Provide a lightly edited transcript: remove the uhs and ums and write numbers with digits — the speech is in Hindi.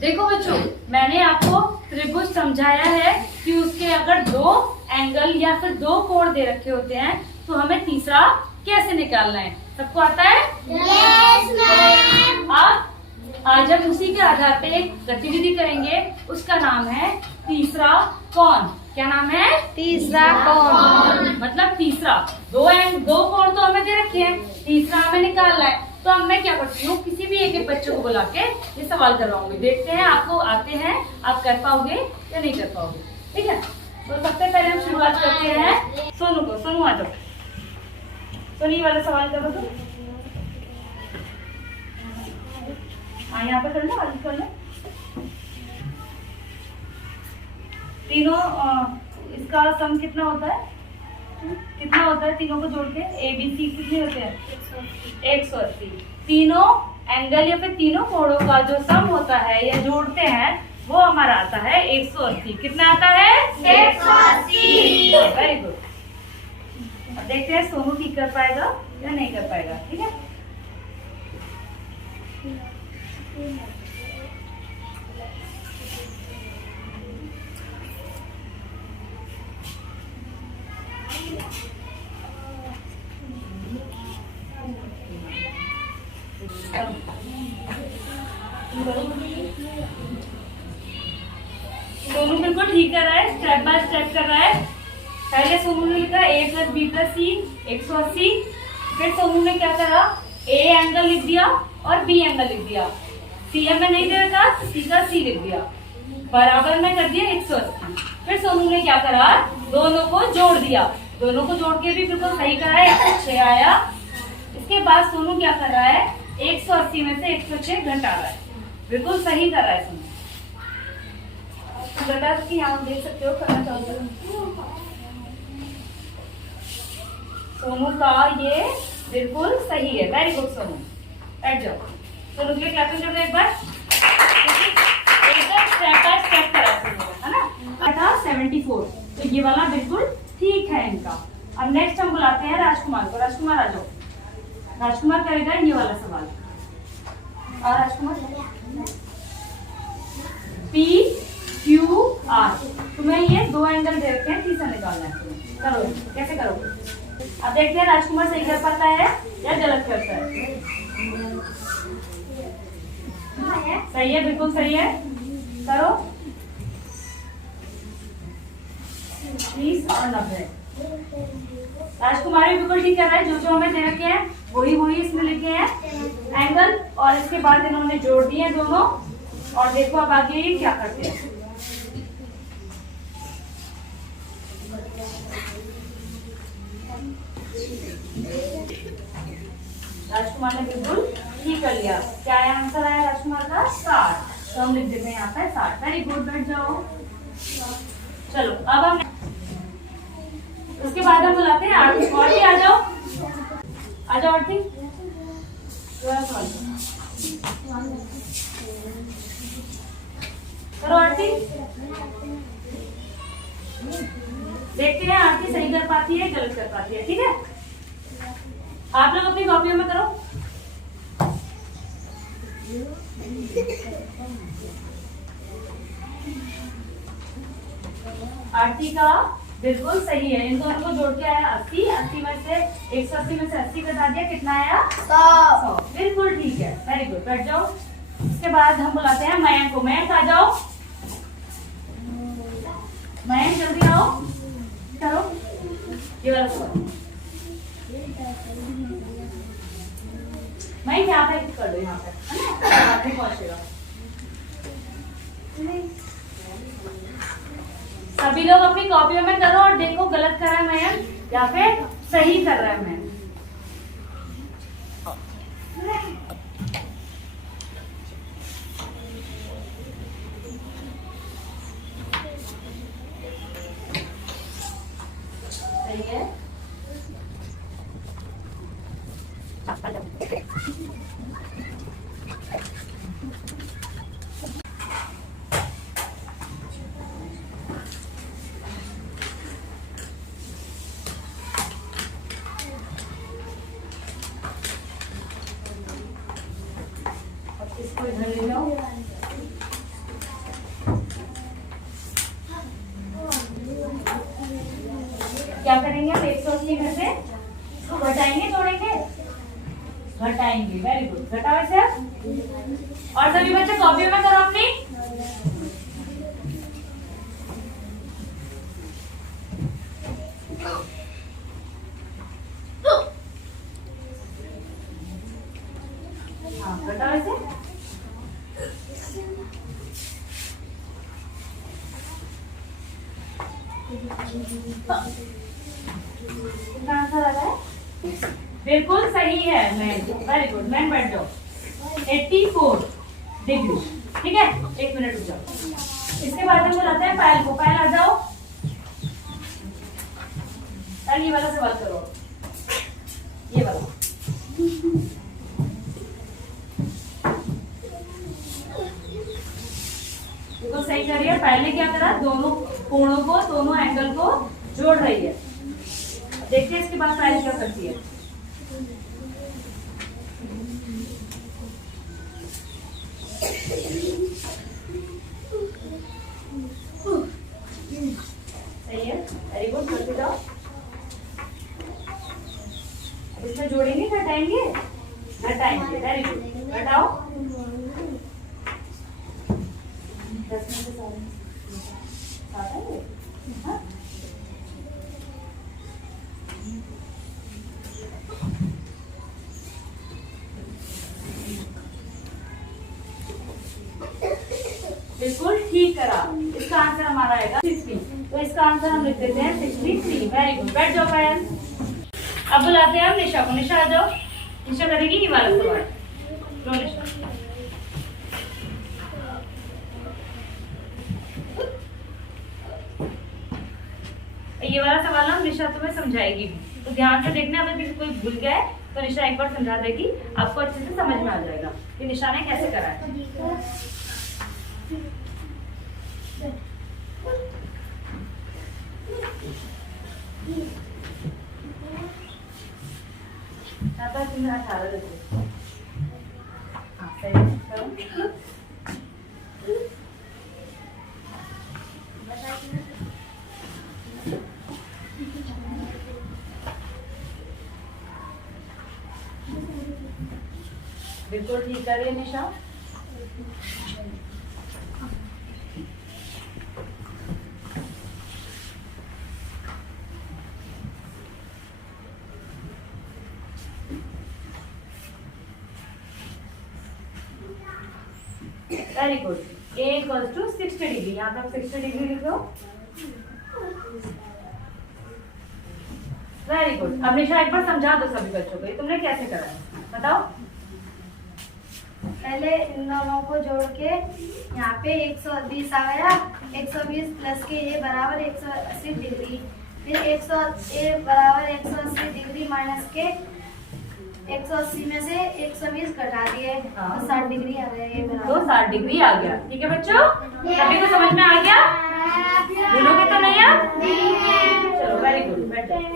देखो बच्चों, मैंने आपको त्रिभुज समझाया है कि उसके अगर दो एंगल या फिर दो कोण दे रखे होते हैं तो हमें तीसरा कैसे निकालना है। सबको आता है? Yes ma'am. आज हम उसी के आधार पे एक गतिविधि करेंगे, उसका नाम है तीसरा कोण। क्या नाम है? तीसरा कोण। मतलब तीसरा। दो कोण तो हमें दे रखे हैं, तीसरा हमें निकालना है। तो अब मैं क्या करती हूँ, किसी भी एक बच्चे को बुला के ये सवाल करवाऊंगी। देखते हैं आपको आते हैं, आप कर पाओगे या नहीं कर पाओगे। ठीक है, तो सबसे पहले हम शुरुआत करते हैं सोनू को। सोनू आ जाओ, सोनू ये वाला सवाल करो तो। हाँ, यहाँ पे कर लो, आगे कर लो। तीनों इसका सम कितना होता है? कितना होता है तीनों को जोड़ के? ए बी सी कितने होते हैं? 180। तीनों एंगल या फिर तीनों कोणों का जो सम होता है या जोड़ते हैं वो हमारा आता है 180। कितना आता है? 180। Very good. अब देखते हैं सोनू ठीक कर पाएगा या नहीं कर पाएगा। ठीक है, सोनू बिल्कुल ठीक कर रहा है, स्टेप बाय स्टेप कर रहा है। पहले सोनू ने लिखा a प्लस बी प्लस सी 180। फिर सोनू ने क्या करा, a एंगल लिख दिया और b एंगल लिख दिया। सी में नहीं दे रखा, सी का सी लिख दिया, बराबर में कर दिया 180। फिर सोनू ने क्या करा, दोनों को जोड़ दिया। दोनों को जोड़ के भी बिल्कुल सही करा है, 106 आया। इसके बाद सोनू क्या कर रहा है, 180 में से 106 घटा रहा है। बिल्कुल सही कर रहा है सोनू। घटा की यहाँ देख सकते हो, करना चाहोगे सोनू का ये बिल्कुल सही है। वेरी गुड सोनू, बैठ जाओ। सोनू के लिए क्लैपिंग कर दो एक बार। एकदम स्टेप बाय स्टेप करा सोनू, है ना। था 74, तो ये वाला बिल्कुल ठीक है इनका। अब नेक्स्ट हम बुलाते हैं राजकुमार को। राजकुमार आ जाओ। राजकुमार करेगा ये वाला सवाल। और राजकुमार, पी क्यू आर, तुम्हें ये दो एंगल दे रखे हैं, तीसरा निकालना है तुम्हें। करो, कैसे करोगे? अब देखते हैं राजकुमार सही कर पाता है या गलत करता है। सही है, बिल्कुल सही है, करो। 30 और 90। राजकुमार भी बिल्कुल ठीक कर रहा है, जो जो हमें दे रखे हैं वही इसमें लिखे हैं एंगल, और इसके बाद इन्होंने जोड़ दिए दोनों। और देखो अब आगे ये क्या करते हैं। राजकुमार ने बिल्कुल ठीक कर लिया। क्या आंसर आया राजकुमार का? 60। तो हम लिख देते हैं यहाँ पे 60। वेरी गुड, बैठ जाओ। चलो अब हम उसके बाद हम बुलाते हैं आरती। आरती आ जाओ, आ जाओ आरती। करो आरती। देखते हैं आरती सही कर पाती है, गलत कर पाती है। ठीक है, आप लोग अपनी कॉपियों में करो। आरती का बिल्कुल सही है। इन दोनों को जोड़ के आया 80। 80 में से 180 में से 80 घटा दिया, कितना आया? 100। बिल्कुल ठीक है, वेरी गुड, बैठ जाओ। इसके बाद हम बुलाते हैं मयंक को। मयंक आ जाओ। मयंक जल्दी आओ, करो ये वाला सवाल। मयंक यहाँ पे कर दो, यहाँ पे है ना, पहुंचेगा। सभी लोग अपनी कॉपियों में करो और देखो गलत कर रहा है मयंक या फिर सही कर रहा है मयंक। सही है। क्या करेंगे हम 180 में से घटाएंगे जोड़ेंगे? घटाएंगे। वेरी गुड, घटाओ इसे। और सभी बच्चे कॉपी में करो अपनी। हाँ, घटाओ इसे। कितना आंसर आ रहा है? बिल्कुल सही है। मैं वेरी गुड। मैं बैठ जाओ। 84 डिग्री। ठीक है, 1 मिनट रुक जाओ। इसके बाद हम बुलाते हैं पायल को। पायल आ जाओ। पायल ये वाला सवाल करो। ये वाला देखो, सही कर रही है। पहले क्या करा, दोनों कोणों को, दोनों एंगल को जोड़ रही है। देखते हैं इसके बाद पायल क्या करती है। सही है, वेरी गुड। करते जाओ। अब इसमें जोड़ेंगे, घटाएंगे? घटाएंगे। वेरी गुड, घटाओ। 10 में से 7 है ये? हाँ? बिल्कुल ठीक करा। इसका आंसर हमारा आएगा 60। तो इसका आंसर हम लिख देते हैं 63। Very good. बैठ जाओ पायल। अब बुलाते हैं हम निशा को। निशा आ जाओ। निशा करेगी ये वाला सवाल। लो निशा। ये वाला सवाल हम निशा तुम्हें समझाएगी भी, तो ध्यान से देखना। अगर किसी कोई भूल गया है तो निशा एक बार समझा देगी, आपको अच्छे से समझ में आ जाएगा कि निशा ने कैसे करा है। तुम्हें 18 देते। हाँ, सही है। बिल्कुल ठीक कर रही है Nisha. Very good. A equals to 60 degree. यहाँ पे 60 डिग्री लिख लो। Very good. अब निशा एक बार समझा दो सभी बच्चों को, तुमने कैसे करा है बताओ। पहले इन दोनों को जोड़ के यहाँ पे 120 आ गया। 120 प्लस के ये बराबर 180 डिग्री। फिर 100 बराबर 180 डिग्री माइनस के 180 में से 120 घटा दिए तो 60 डिग्री आ गया। ये तो 60 डिग्री आ गया। ठीक है बच्चों, सभी को समझ में आ गया? भूलोगे तो नहीं आप? चलो वेरी गुड। बैठ जाओ।